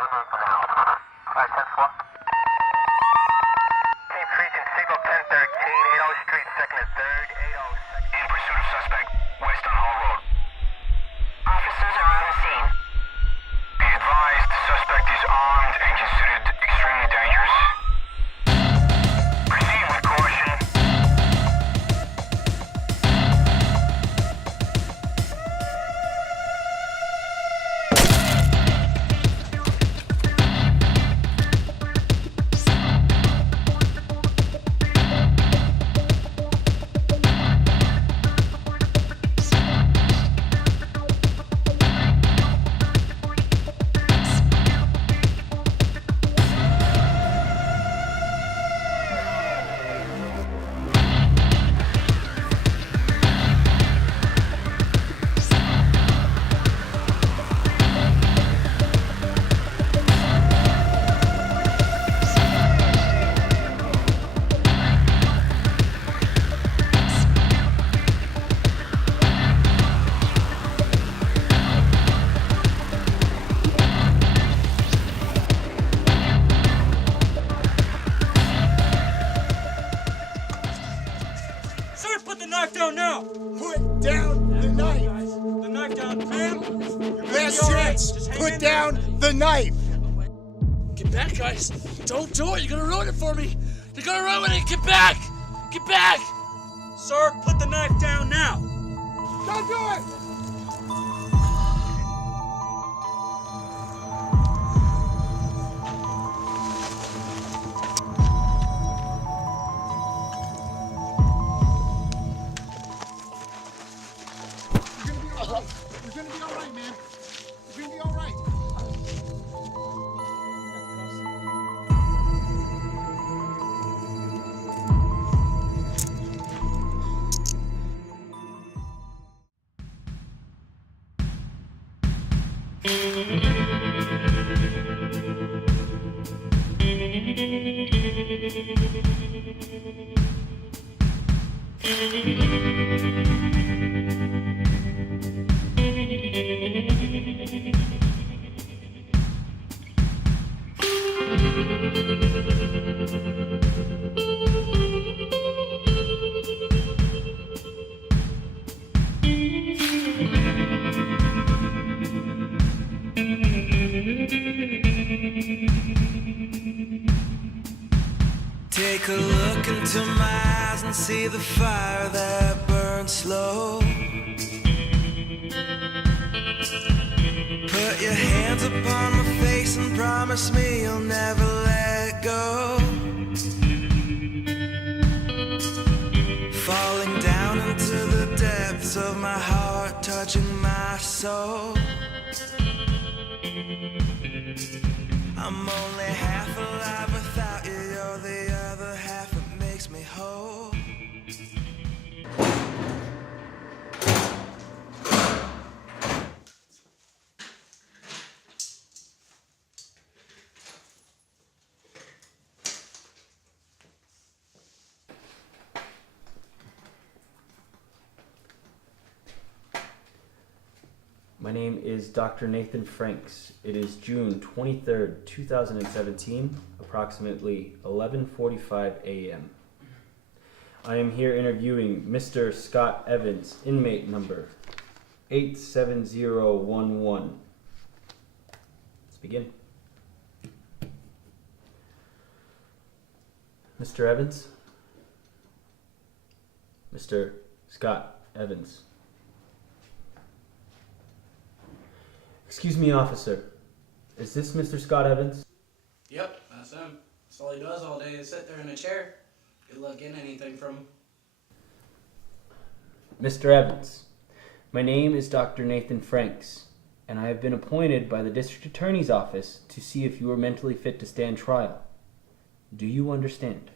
Team precinct signal 1013, 80 Street, 2nd and 3rd, 80 In pursuit of suspect, west on Hall Road. Officers are on the scene. Be advised, the suspect is armed and considered extremely dangerous. Proceed with caution. Sir, put the knife down now! Put down the knife! The knife down, ma'am! Last chance! Put down the knife! Get back, guys! Don't do it! You're gonna ruin it for me! You're gonna ruin it! Get back! Get back! Sir, put the knife down now! Don't do it! You're gonna be all right, man. You're gonna be all right. Take a look into my eyes and see the fire that burns slow. Put your hands upon my face and promise me you'll never let go. Falling down into the depths of my heart, touching my soul. I'm only half alive without you, you're the other half that makes me whole. My name is Dr. Nathan Franks. It is June 23rd, 2017, approximately 11:45 a.m. I am here interviewing Mr. Scott Evans, inmate number 87011. Let's begin. Mr. Evans? Mr. Scott Evans. Excuse me, officer. Is this Mr. Scott Evans? Yep, that's him. That's all he does all day is sit there in a chair. Good luck getting anything from him. Mr. Evans, my name is Dr. Nathan Franks, and I have been appointed by the District Attorney's Office to see if you are mentally fit to stand trial. Do you understand?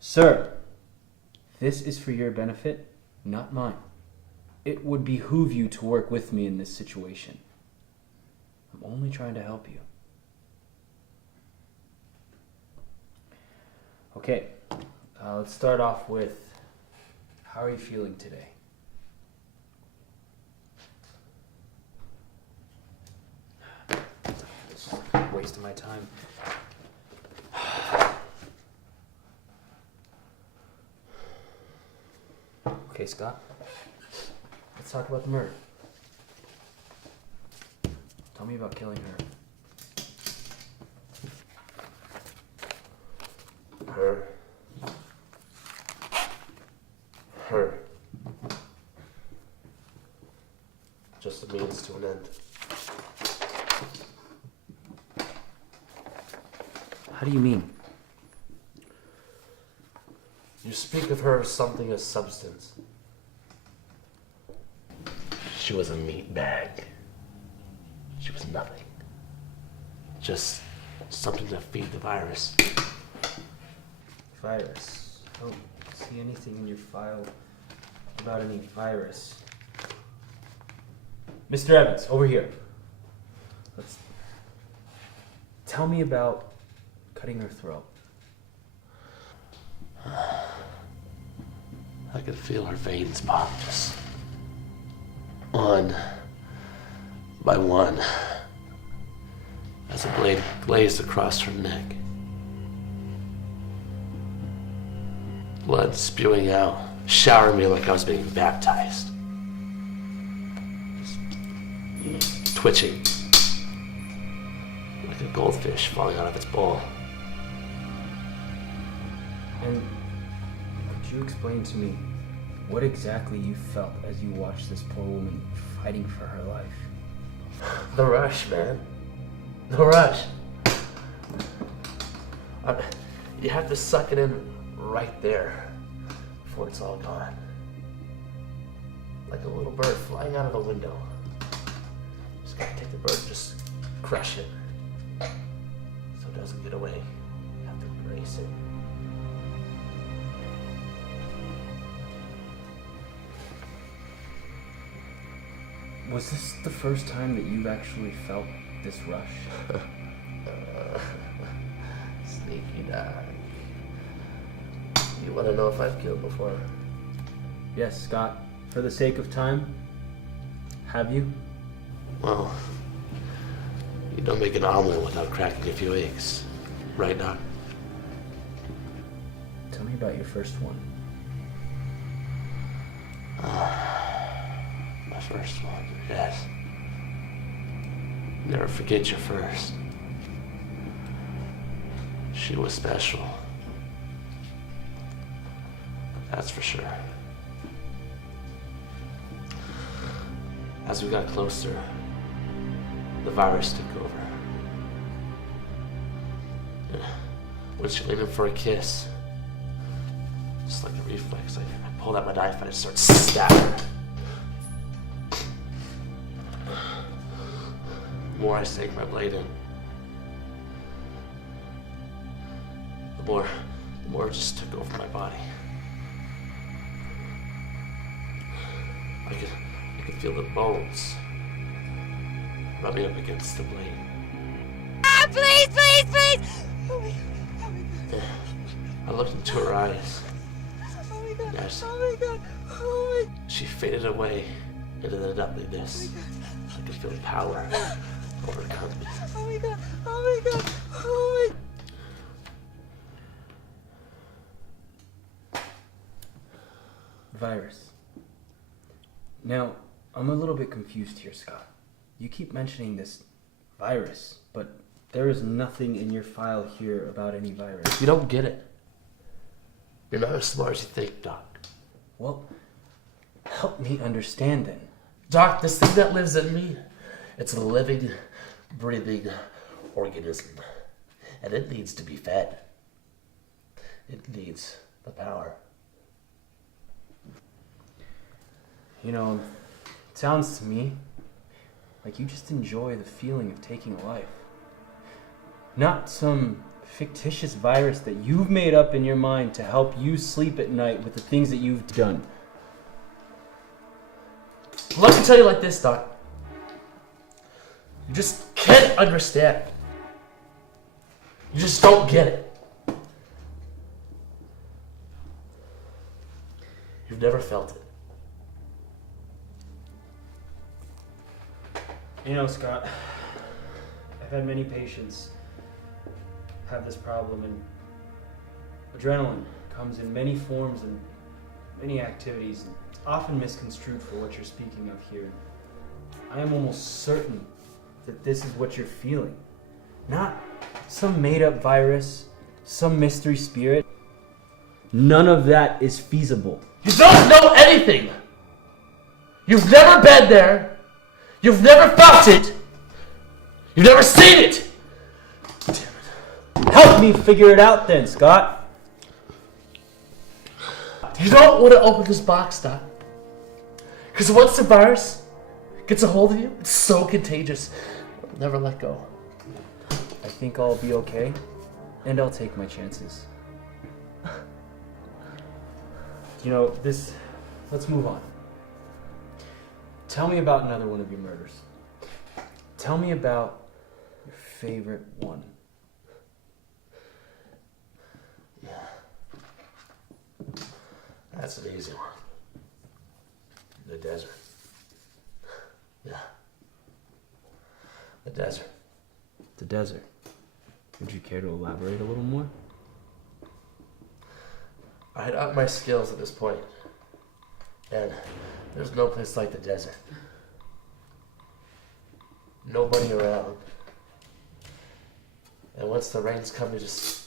Sir, this is for your benefit, not mine. It would behoove you to work with me in this situation. I'm only trying to help you. Okay, let's start off with, how are you feeling today? wasting my time. Okay, Scott. Let's talk about the murder. Tell me about killing her. Her. Just a means to an end. How do you mean? You speak of her as something as substance. She was a meat bag. She was nothing. Just something to feed the virus. Virus. I don't see anything in your file about any virus. Mr. Evans, over here. Let's tell me about cutting her throat. I could feel her veins pop just one by one as a blade glazed across her neck. Blood spewing out, showering me like I was being baptized. Just twitching like a goldfish falling out of its bowl. And could you explain to me what exactly you felt as you watched this poor woman fighting for her life? The rush, man. The rush. You have to suck it in right there before it's all gone. Like a little bird flying out of a window. Just gotta take the bird and just crush it so it doesn't get away. You have to embrace it. Was this the first time that you've actually felt this rush? Sneaky dog. You want to know if I've killed before? Yes, Scott. For the sake of time, have you? Well, you don't make an omelet without cracking a few eggs. Right, Doc? Tell me about your first one. My first one, yes. Never forget your first. She was special. That's for sure. As we got closer, the virus took over. When she leaned in for a kiss, just like a reflex, I pulled out my knife and I started stabbing. The more I sank my blade in, the more it just took over my body. I could feel the bones rubbing up against the blade. Ah, please, please, please! Oh my God, oh my God. I looked into her eyes. Oh my God, Yes. oh my God, oh my God. She faded away into the nothingness. I could feel power overcome me. Oh my God, oh my God, oh my God. Virus. Now, I'm a little bit confused here, Scott. You keep mentioning this virus, but there is nothing in your file here about any virus. You don't get it. You're not as smart as you think, Doc. Well, help me understand then. Doc, this thing that lives in me, it's a living, breathing organism. And it needs to be fed. It needs the power. You know, it sounds to me like you just enjoy the feeling of taking a life. Not some fictitious virus that you've made up in your mind to help you sleep at night with the things that you've done. Let me tell you like this, Doc. You just can't understand. You just don't get it. You've never felt it. You know, Scott, I had many patients have this problem, and adrenaline comes in many forms and many activities, and it's often misconstrued for what you're speaking of here. I am almost certain that this is what you're feeling. Not some made-up virus, some mystery spirit. None of that is feasible. You don't know anything! You've never been there! You've never felt it! You've never seen it! Damn it. Help me figure it out then, Scott. You don't want to open this box, Doc. Because once the virus gets a hold of you, it's so contagious, it'll never let go. I think I'll be okay, and I'll take my chances. You know, let's move on. Tell me about another one of your murders. Tell me about your favorite one. Yeah. That's an easy one. The desert. Yeah. The desert. The desert. Would you care to elaborate a little more? I had upped my skills at this point, and there's no place like the desert. Nobody around. And once the rains come, you just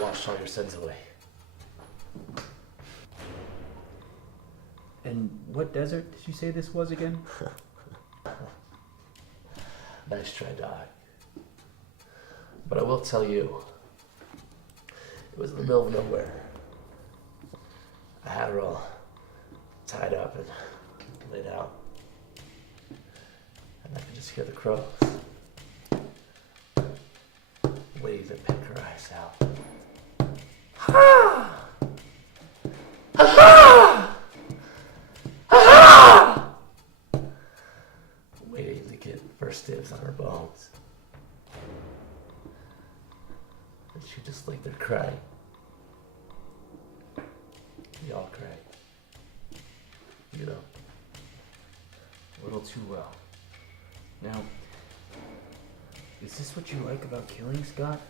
wash all your sins away. And what desert did you say this was again? Nice try, Doc. But I will tell you, it was in the middle of nowhere. I had her all tied up and laid out. And I could just hear the crows waiting to pick her eyes out. Ha! Ha! Ha! Waiting to get first dibs on her bones. And she just laid there crying. We all cried. You know. A little too well. Now, is this what you like about killing, Scott?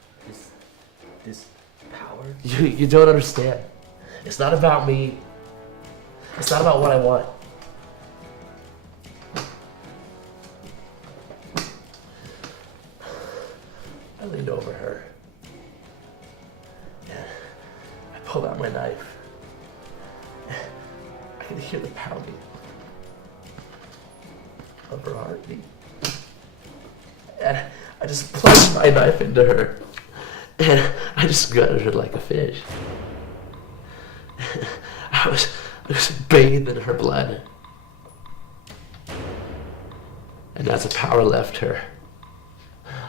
This power? You don't understand. It's not about me. It's not about what I want. I leaned over her. And I pulled out my knife. I could hear the pounding of her heartbeat. And I just plunged my knife into her. And I just gutted her like a fish. I was bathed in her blood. And as the power left her,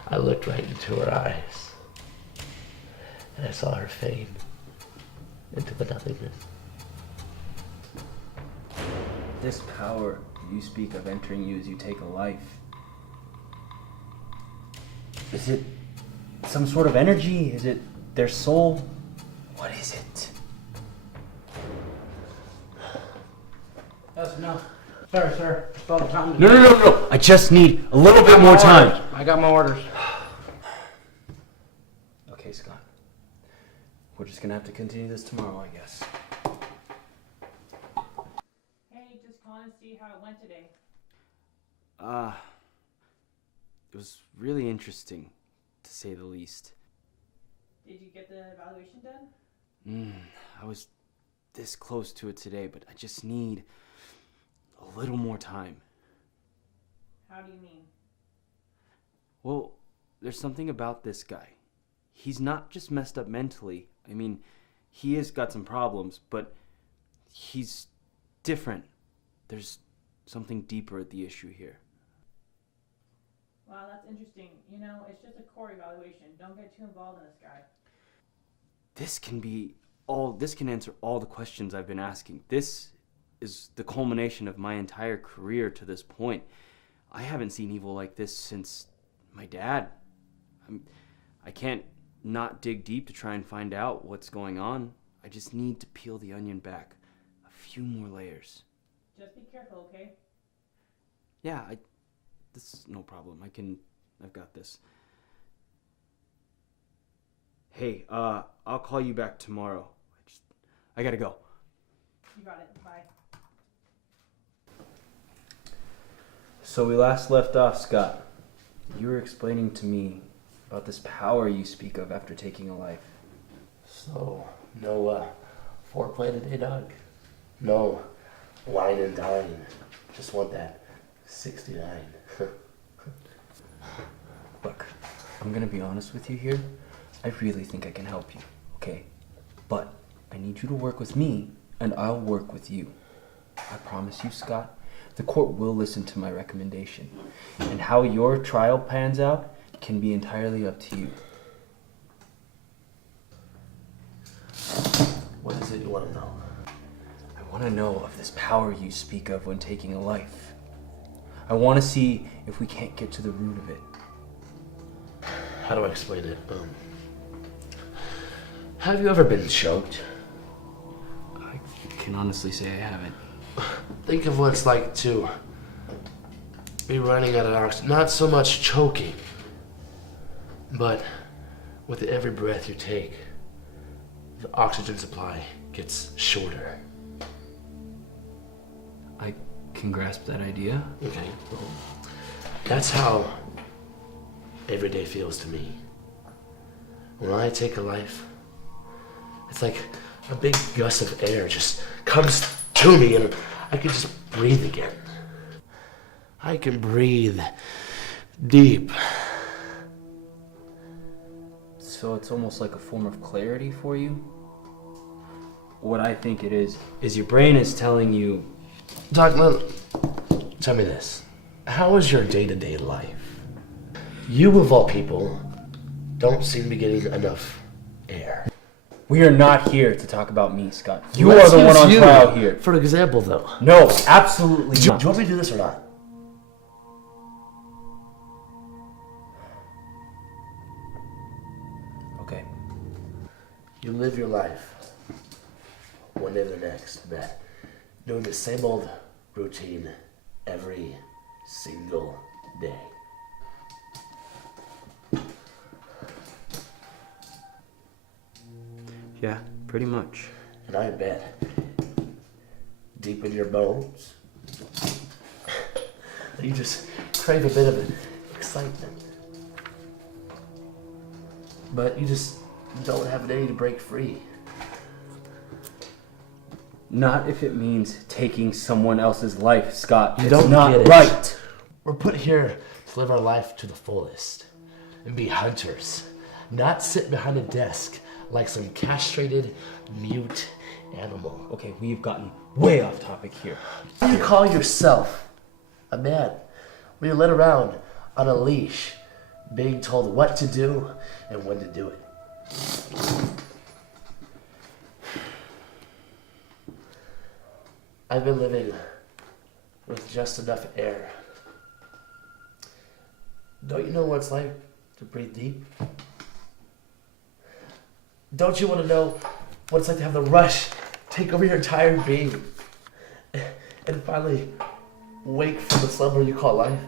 I looked right into her eyes. And I saw her fade into the nothingness. This power you speak of entering you as you take a life. Is it some sort of energy? Is it their soul? What is it? That's enough. Sorry, sir. It's about time to... No. I just need a little bit more time. I got my orders. Okay, Scott. We're just gonna have to continue this tomorrow, I guess. Hey, just calling to see how it went today. It was really interesting, to say the least. Did you get the evaluation done? I was this close to it today, but I just need a little more time. How do you mean? Well, there's something about this guy. He's not just messed up mentally. I mean, he has got some problems, but he's different. There's something deeper at the issue here. Wow, that's interesting. You know, it's just a core evaluation. Don't get too involved in this guy. This can answer all the questions I've been asking. This is the culmination of my entire career to this point. I haven't seen evil like this since my dad. I can't not dig deep to try and find out what's going on. I just need to peel the onion back a few more layers. Just be careful, okay? Yeah, this is no problem. I've got this. Hey, I'll call you back tomorrow. I gotta go. You got it. Bye. So we last left off, Scott. You were explaining to me about this power you speak of after taking a life. So, no foreplay today, dog? No wine and dine. Just want that 69. Look, I'm gonna be honest with you here. I really think I can help you, okay? But I need you to work with me, and I'll work with you. I promise you, Scott, the court will listen to my recommendation. And how your trial pans out can be entirely up to you. What is it you want to know? I want to know of this power you speak of when taking a life. I want to see if we can't get to the root of it. How do I explain it? Have you ever been choked? I can honestly say I haven't. Think of what it's like to be running out of oxygen. Not so much choking, but with every breath you take, the oxygen supply gets shorter. I can grasp that idea. Okay, well, that's how every day feels to me. When I take a life, it's like a big gust of air just comes to me and I can just breathe again. I can breathe deep. So it's almost like a form of clarity for you? What I think it is your brain is telling you... Doc, tell me this. How is your day-to-day life? You, of all people, don't seem to be getting enough air. We are not here to talk about me, Scott. You are the one on trial here. For example, though. No, absolutely Do you not. want me to do this or not? Okay. You live your life one day to the next, Matt, doing the same old routine every single day. Yeah, pretty much. And I bet, deep in your bones, you just crave a bit of excitement. But you just don't have a day to break free. Not if it means taking someone else's life, Scott. You It's don't not get it. right. We're put here to live our life to the fullest and be hunters, not sit behind a desk like some castrated, mute animal. Okay, we've gotten way off topic here. You call yourself a man when you're led around on a leash, being told what to do and when to do it. I've been living with just enough air. Don't you know what it's like to breathe deep? Don't you want to know what it's like to have the rush take over your entire being and finally wake from the slumber you call life?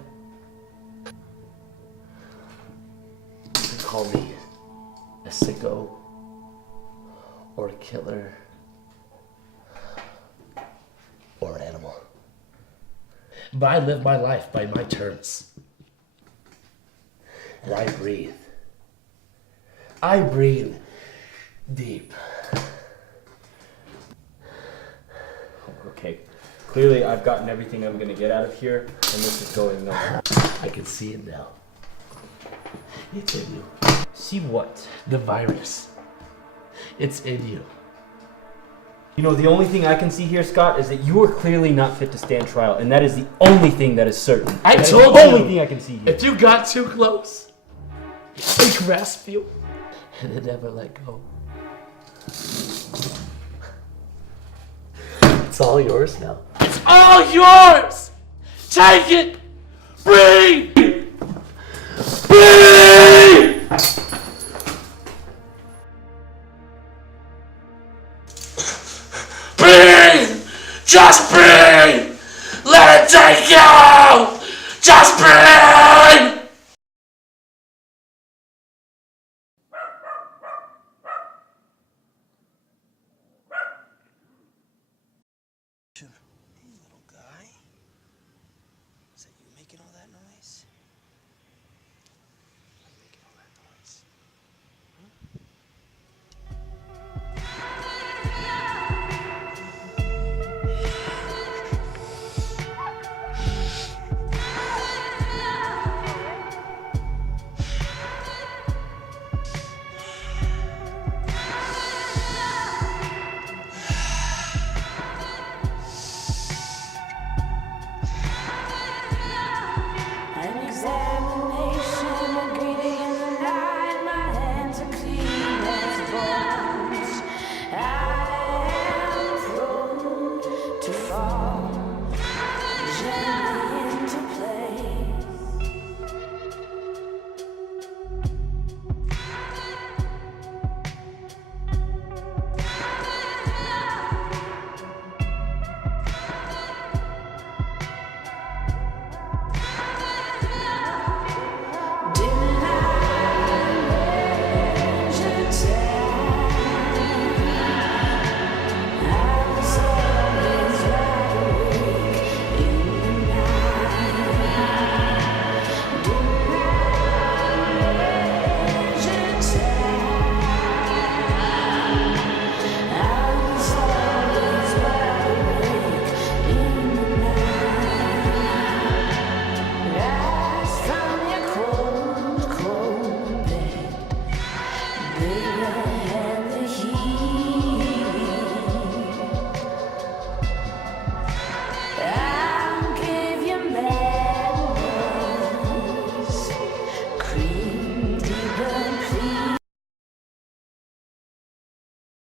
You can call me a sicko or a killer or an animal. But I live my life by my terms. And I breathe. I breathe deep. Okay, clearly I've gotten everything I'm gonna get out of here, and this is going nowhere. I can see it now. It's in you. See what? The virus. It's in you. You know, the only thing I can see here, Scott, is that you are clearly not fit to stand trial, and that is the only thing that is certain. I That is told the you. only thing I can see here. If you got too close, it grasped you and it never let go. It's all yours now. It's all yours! Take it! Breathe! Breathe! Breathe! Just breathe! Let it take you! Just breathe!